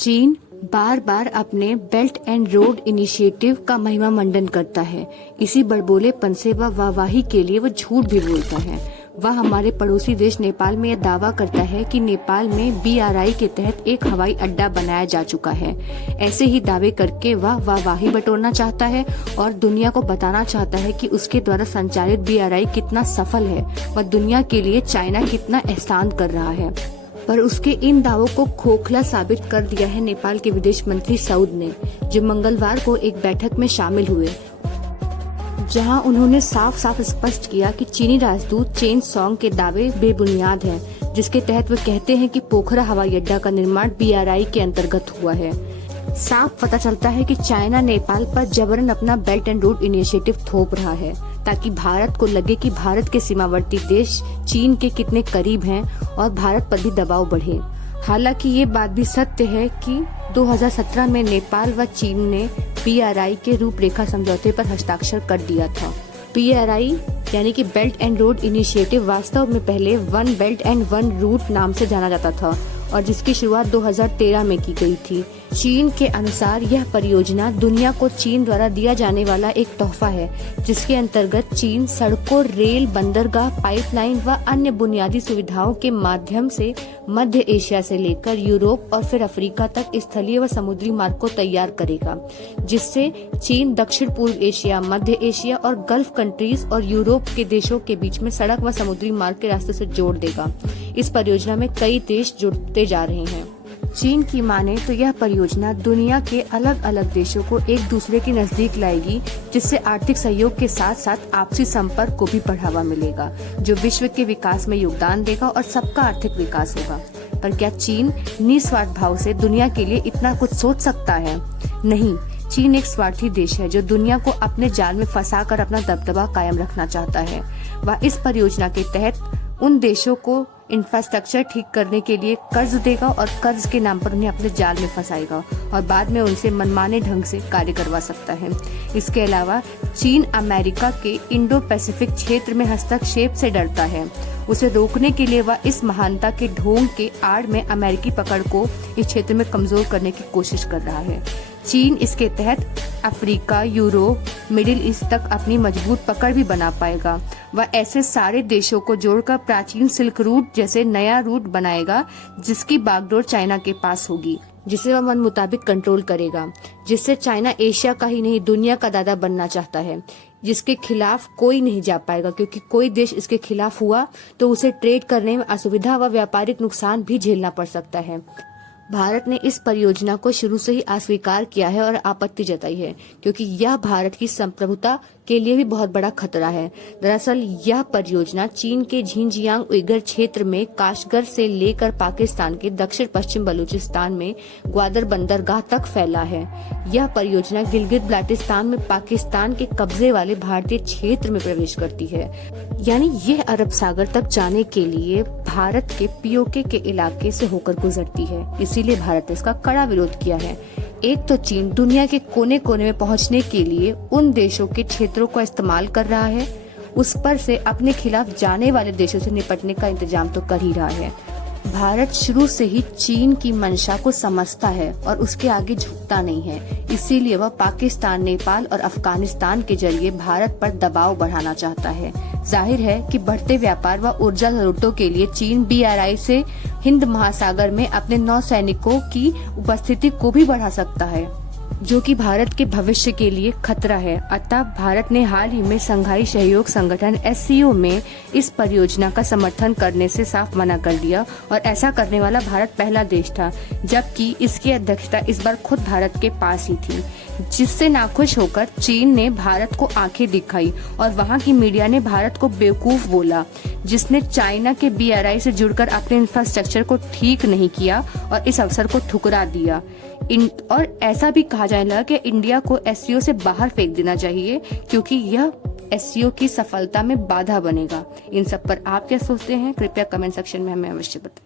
चीन बार बार अपने belt and road initiative का महिमा मंडन करता है। इसी बड़बोलेपन से वह वाहवाही के लिए वो झूठ भी बोलता है। वह हमारे पड़ोसी देश नेपाल में यह दावा करता है कि नेपाल में BRI के तहत एक हवाई अड्डा बनाया जा चुका है। ऐसे ही दावे करके वह वाहवाही बटोरना चाहता है और दुनिया को बताना चाहता है कि उसके द्वारा संचालित BRI कितना सफल है और दुनिया के लिए चाइना कितना एहसान कर रहा है। पर उसके इन दावों को खोखला साबित कर दिया है नेपाल के विदेश मंत्री सऊद ने, जो मंगलवार को एक बैठक में शामिल हुए, जहां उन्होंने साफ साफ स्पष्ट किया कि चीनी राजदूत चेन सॉन्ग के दावे बेबुनियाद हैं, जिसके तहत वे कहते हैं कि पोखरा हवाई अड्डा का निर्माण BRI के अंतर्गत हुआ है। साफ पता चलता है कि चाइना नेपाल पर जबरन अपना बेल्ट एंड रोड इनिशिएटिव थोप रहा है, ताकि भारत को लगे कि भारत के सीमावर्ती देश चीन के कितने करीब हैं और भारत पर भी दबाव बढ़े। हालांकि ये बात भी सत्य है कि 2017 में नेपाल व चीन ने BRI के रूपरेखा समझौते पर हस्ताक्षर कर दिया था। BRI यानी कि बेल्ट एंड रोड इनिशिएटिव वास्तव में पहले one belt and one route नाम से जाना जाता था और जिसकी शुरुआत 2013 में की गई थी। चीन के अनुसार यह परियोजना दुनिया को चीन द्वारा दिया जाने वाला एक तोहफा है, जिसके अंतर्गत चीन सड़कों, रेल, बंदरगाह, पाइपलाइन व अन्य बुनियादी सुविधाओं के माध्यम से मध्य एशिया से लेकर यूरोप और फिर अफ्रीका तक स्थलीय व समुद्री मार्ग को तैयार करेगा, जिससे चीन दक्षिण पूर्व एशिया, मध्य एशिया और गल्फ कंट्रीज और यूरोप के देशों के बीच में सड़क व समुद्री मार्ग के रास्ते से जोड़ देगा। इस परियोजना में कई देश जुड़ते जा रहे हैं। चीन की माने तो यह परियोजना दुनिया के अलग अलग देशों को एक दूसरे के नजदीक लाएगी, जिससे आर्थिक सहयोग के साथ साथ आपसी संपर्क को भी बढ़ावा मिलेगा, जो विश्व के विकास में योगदान देगा और सबका आर्थिक विकास होगा। पर क्या चीन निस्वार्थ भाव से दुनिया के लिए इतना कुछ सोच सकता है? नहीं, चीन एक स्वार्थी देश है जो दुनिया को अपने जाल में फंसाकर अपना दबदबा कायम रखना चाहता है। वह इस परियोजना के तहत उन देशों को इंफ्रास्ट्रक्चर ठीक करने के लिए कर्ज देगा और कर्ज के नाम पर उन्हें अपने जाल में फंसाएगा और बाद में उनसे मनमाने ढंग से कार्य करवा सकता है। इसके अलावा चीन अमेरिका के इंडो पैसिफिक क्षेत्र में हस्तक्षेप से डरता है। उसे रोकने के लिए वह इस महानता के ढोंग के आड़ में अमेरिकी पकड़ को इस क्षेत्र में कमजोर करने की कोशिश कर रहा है। चीन इसके तहत अफ्रीका, यूरोप, मिडिल ईस्ट तक अपनी मजबूत पकड़ भी बना पाएगा। वह ऐसे सारे देशों को जोड़कर प्राचीन सिल्क रूट जैसे नया रूट बनाएगा, जिसकी बागडोर चाइना के पास होगी, जिसे वह मन मुताबिक कंट्रोल करेगा, जिससे चाइना एशिया का ही नहीं दुनिया का दादा बनना चाहता है, जिसके खिलाफ कोई नहीं जा पाएगा, क्योंकि कोई देश इसके खिलाफ हुआ तो उसे ट्रेड करने में असुविधा व व्यापारिक नुकसान भी झेलना पड़ सकता है। भारत ने इस परियोजना को शुरू से ही अस्वीकार किया है और आपत्ति जताई है, क्योंकि यह भारत की संप्रभुता के लिए भी बहुत बड़ा खतरा है। दरअसल यह परियोजना चीन के झिंजियांग उइगर क्षेत्र में काशगर से लेकर पाकिस्तान के दक्षिण पश्चिम बलूचिस्तान में ग्वादर बंदरगाह तक फैला है। यह परियोजना गिलगित बाल्टिस्तान में पाकिस्तान के कब्जे वाले भारतीय क्षेत्र में प्रवेश करती है, यानी यह अरब सागर तक जाने के लिए भारत के POK के इलाके से होकर गुजरती है। इसीलिए भारत ने इसका कड़ा विरोध किया है। एक तो चीन दुनिया के कोने कोने में पहुंचने के लिए उन देशों के क्षेत्रों का इस्तेमाल कर रहा है, उस पर से अपने खिलाफ जाने वाले देशों से निपटने का इंतजाम तो कर ही रहा है। भारत शुरू से ही चीन की मंशा को समझता है और उसके आगे झुकता नहीं है। इसीलिए वह पाकिस्तान, नेपाल और अफगानिस्तान के जरिए भारत पर दबाव बढ़ाना चाहता है। जाहिर है कि बढ़ते व्यापार व ऊर्जा जरूरतों के लिए चीन BRI से हिंद महासागर में अपने नौसैनिकों की उपस्थिति को भी बढ़ा सकता है, जो कि भारत के भविष्य के लिए खतरा है। अतः भारत ने हाल ही में शंघाई सहयोग संगठन SCO में इस परियोजना का समर्थन करने से साफ मना कर दिया और ऐसा करने वाला भारत पहला देश था, जबकि इसकी अध्यक्षता इस बार खुद भारत के पास ही थी, जिससे नाखुश होकर चीन ने भारत को आंखें दिखाई और वहां की मीडिया ने भारत को बेवकूफ बोला, जिसने चाइना के BRI से जुड़कर अपने इंफ्रास्ट्रक्चर को ठीक नहीं किया और इस अवसर को ठुकरा दिया। और ऐसा भी कहा जाने लगा कि इंडिया को SCO से बाहर फेंक देना चाहिए, क्योंकि यह SCO की सफलता में बाधा बनेगा। इन सब पर आप क्या सोचते हैं? कृपया कमेंट सेक्शन में हमें अवश्य बताएं।